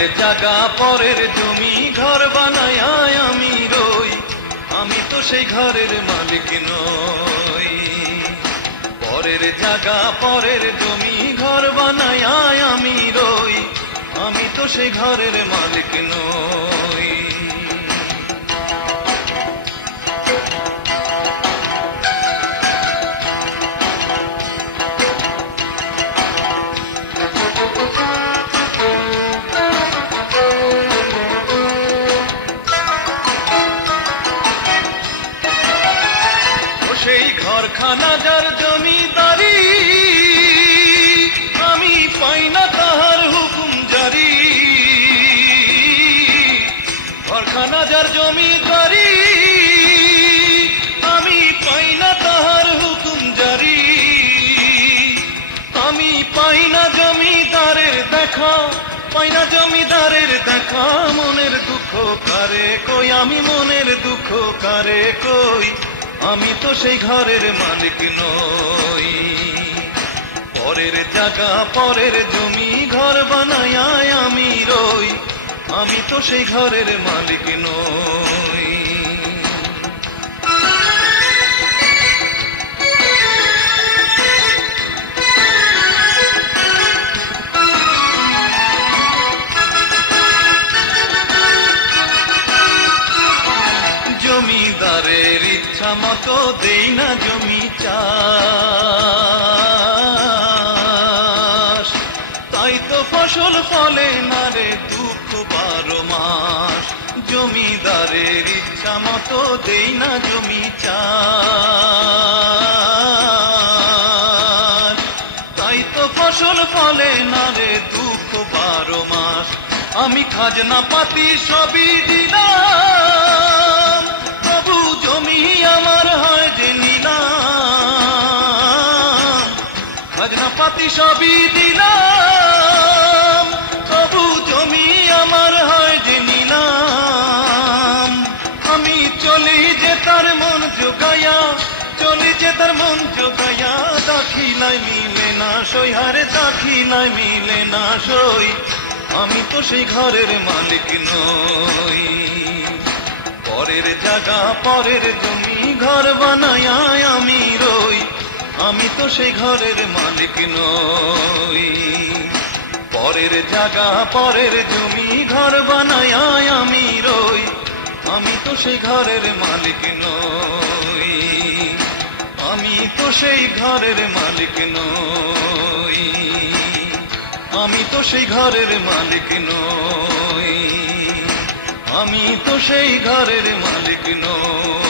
পরের জায়গা পরের জমি ঘর বানায় আমি রই, আমি তো সেই ঘরের মালিক নই। পরের জায়গা পরের জমি ঘর বানায় আমি রই, আমি তো সেই ঘরের মালিক নই। সেই ঘরখানা যার জমিদারি, আমি পাই না তাহার হুকুম জারি। ঘরখানা যার জমিদারি, আমি পাই না তাহার হুকুম জারি। আমি পাই না জমিদারের দেখা, পাই না জমিদারের দেখা। মনের দুঃখ কারে কই, আমি মনের দুঃখ কারে কই, আমি তো সেই ঘরের মালিক নই। পরের জায়গা পরের জমি ঘর বানায় আমি রই, আমি তো সেই ঘরের মালিক নই। জমিদারের ইচ্ছা মতো দেই না জমি চাষ, তাই তো ফসল ফলে না রে দুঃখ 12 মাস। জমিদারের ইচ্ছা মতো দেই না জমি চাষ, তাই তো ফসল ফলে না রে দুঃখ 12 মাস। আমি খাজনা পাতি সবই দিলাম, তবু জমি আমার হয় যে নিলাম। খাজনা পাতি সবই দিলাম, তবু জমি আমার হয় যে নিলাম। আমি চলি যে তার মন জোগায়া, চলি যে তার মন জোগায়া। দাখিলায় মিলে না সই, হারে দাখিলায় মিলে না সই, আমি তো সেই ঘরের মালিক নই। পরের জায়গা পরের জমি ঘর বানায় আমি রই, আমি তো সেই ঘরের মালিক নই। পরের জায়গা পরের জমি ঘর বানায় আমি রই, আমি তো সেই ঘরের মালিক নই। আমি তো সেই ঘরের মালিক নই, আমি তো সেই ঘরের মালিক নই, আমি তো সেই ঘরের মালিক নই।